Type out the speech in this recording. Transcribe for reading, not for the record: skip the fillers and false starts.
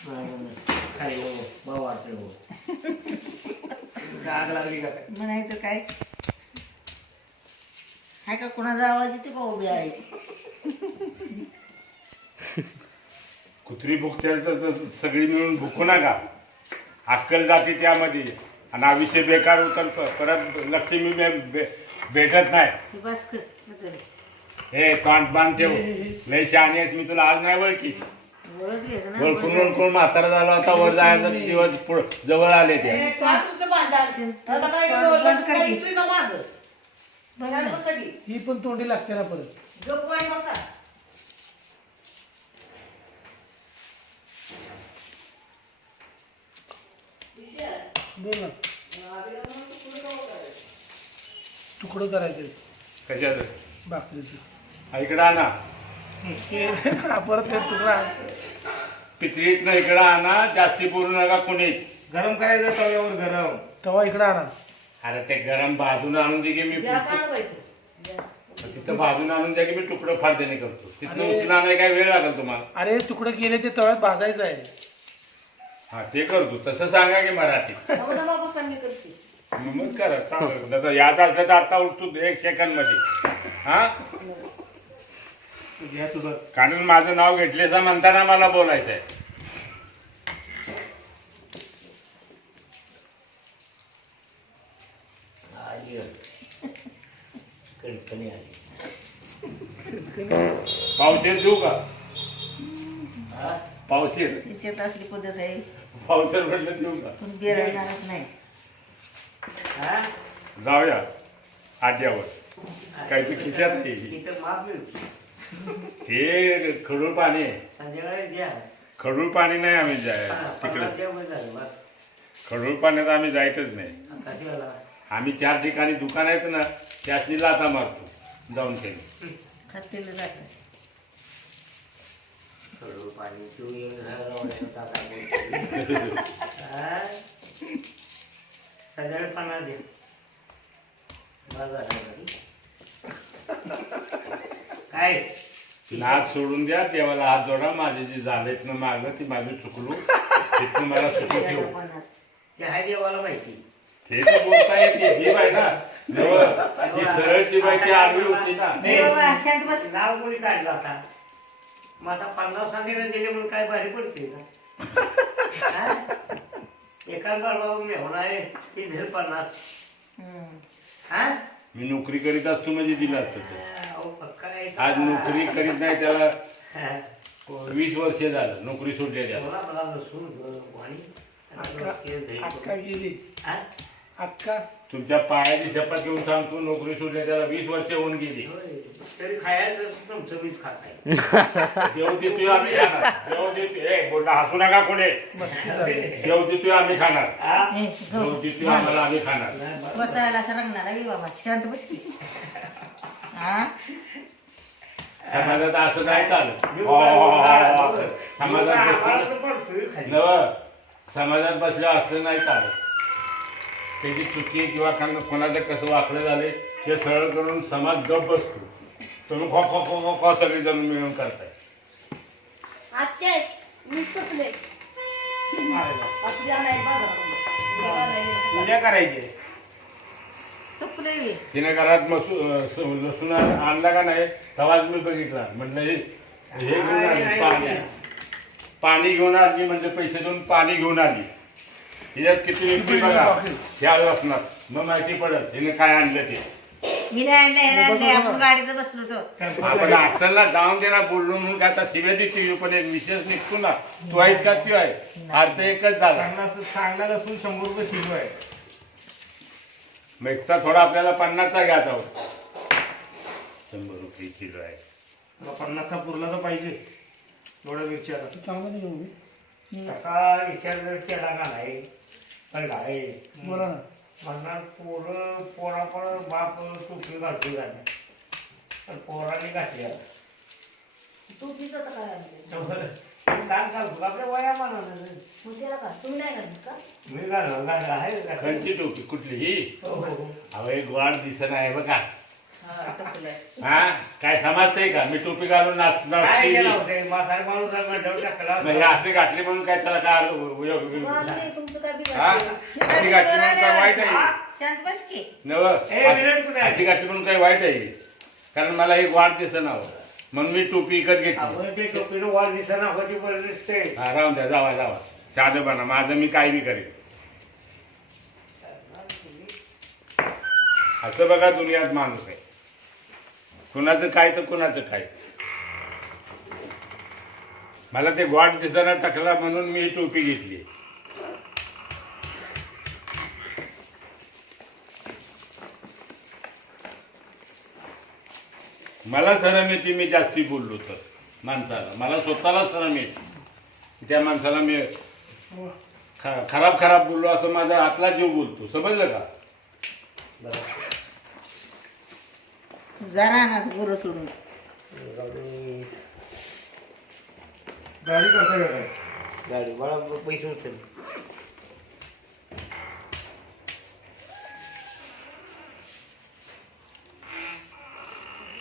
खायलो भावाचं आग लागली का काय म्हणायचं काय हाय का कोणाचा आवाज येते का उभी आहे कुत्री भुकतेल तर सगळी मिळून भुकू नका. अक्कल जाते त्यामध्ये आणि आयुष्य बेकार उतरतं. परत लक्ष्मी भेटत नाही. तू बस कर बस. हे तोंड बांध ठेव. लय शहाणी आहेस, मी तुला आज नाही ओळखी. ओळखलीस ना ओळखून ओळखून म्हातारा झाला होता. वर जायचा दिवस जवळ आले ते. ही पण तोंडी लागते ना परत. बोल ना. तुकडं करायचे कशाचं भाकरीचे इकडं आणा. परत काय तुकडा पितळीत ना इकडं आणा. जास्ती बोलू नका कुणीच. गरम करायचं तव्यावर गरम तवा इकडे आणा. अरे ते गरम भाजून आणून दे की मी तिथं भाजून आणून द्या की मी तुकडं फार देणे करतो. तिथं उचलून आणाय काय वेळ लागेल तुम्हाला. अरे तुकडं केले ते तव्यात भाजायचं आहे. हा ते करतो तसं सांगा की मराठीत. मग करा चांगलं. याद असलं तर आता उठतो 1 सेकंद मध्ये. हा कारण माझं नाव घेतलेचं म्हणताना मला बोलायचं आहे. पावशेर देऊ का? पावशेर तिच्यात असली पद्धत आहे पावशेर म्हटलं देऊ का? पण बिराणारच नाही जाऊया आड्यावर. काही ते खिशात हे खडूळ पाणी आहे. खडूळ पाणी नाही आम्ही जाय तिकडे. खडूळ पाण्यात आम्ही जायचंच नाही. आम्ही 4 ठिकाणी दुकान आहेत ना त्यातनी लाथा मारतो जाऊन त्यांनी. खातेलं जातं काय नाद सोडून द्या. देवाला हात जोडा. माझे जे झालेत ना मागं ती माझी चुकलो तिथून मला चुकू ठेव. ते हाय देवाला माहिती. ते तर बोलता येते जी बाय ना ती सरळ ती बाय ती आडवी होती ना. शांत बस नाव कोणी काढलं आता. मग आता 50 सांगितलं दिले म्हणून काय भारी पडते का? एका बाबा मेहून आहे ती धीर 50. हा मी नोकरी करीत असतो म्हणजे दिलं असतं ते. अहो, काय आज नोकरी करीत नाही त्याला हा. 20 वर्ष झालं नोकरी सोडली त्याला. मला मला लसूण वाणी अक्का गेली. हा? अक्का तुमच्या पायाची शपथ घेऊन सांगतो नोकरी सोडली त्याला 20 वर्ष होऊन गेली. होय. तरी खायचं तुमचं मीच खात नाही. देव देतोय आम्ही खाणार. देव देतोय बोलला हसू नका कोणी. मस्ती झाली. देव देतोय आम्ही खाणार. हा? देव देतोय आम्हाला आम्ही खाणार. स्वतःला असं रंगणार आहे बाबा शांत बस की हा समाजात असं नाही चालत. समाजात बसलं नव समाजात बसलं असं नाही चालत. त्याची चुकी किंवा कोणाचं कसं वाकडं झाले ते सरळ करून समाज गप बसतो. तुम्ही खो खो खो खो खो सगळी जण मिळून करताय. उद्या करायचे. सपले तिने घरात लसूण आणला का नाही तेव्हाच मी बघितला. म्हटलं हे घेऊन आली पाणी घेऊन आली म्हणजे पैसे देऊन पाणी घेऊन आली. हिच्यात किती व्यक्ती बघा ह्या असणार मग माहिती पडत हिने काय आणलं ते. मी आणले आपण गाडीचं बसलो तो आपण असं ना जाऊन दे ना बोललो म्हणून काय आता शिव्या देते. पण एक विशेष निघतो ना तू आहेस का तू आहे अर्थ एकच झाला. चांगला लसूण 100 रुपये किलो आहे. मेघता थोडा आपल्याला 50चा घ्यायचा होता. 100 रुपये किलो आहे. 50चा पुरला तर पाहिजे एवढ्या मिरच्या. चांगला घेऊ मी. कसा विचार जर केला का नाही पण काय बोला ना. म्हणणार पोरा पण बाप टोपी घालतो झाले पण पोराने घातली आता. सांग आपल्या वया म्हणा मी घालणार आहे खंची टोपी कुठली ही हो. अहो एक वाढ दिसत आहे बघा. हा, टकलं. हा काय समजतंय का मी टोपी घालून नाचणार काय केलं होतं म्हातारा माणूस आहे म्हणल्यावर टाकला म्हणजे असे घातले म्हणून काय त्याला काय उपयोग वाजू दे, तुमचं काय हा बिघडलं? अशी घातली म्हणून काय वाईट आहे शांत बस की. नव विराट कुठे आहे? अशी घातली म्हणून काय वाईट आहे कारण मला एक वाढ दिसत नाव म्हणून मी टोपी विकत घेतली आपण ते टोपीनं वाल दिसना होती बरं दिसते हा राहून द्या जावा जावा साधं बना माझं मी काही बी करेन असं बघा दुनियात माणूस आहे कुणाचं काय तर कुणाचं काय मला ते वाट दिसताना टाकला म्हणून मी ही टोपी घेतली मला शरम येते मी जास्ती बोललो तर माणसाला मला स्वतःला शरम येते त्या माणसाला मी खराब खराब बोललो असं माझा आतला जीव बोलतो समजलं का जरा ना गुरु सोडून गाडी करता का काय गाडी मला पैसे उचल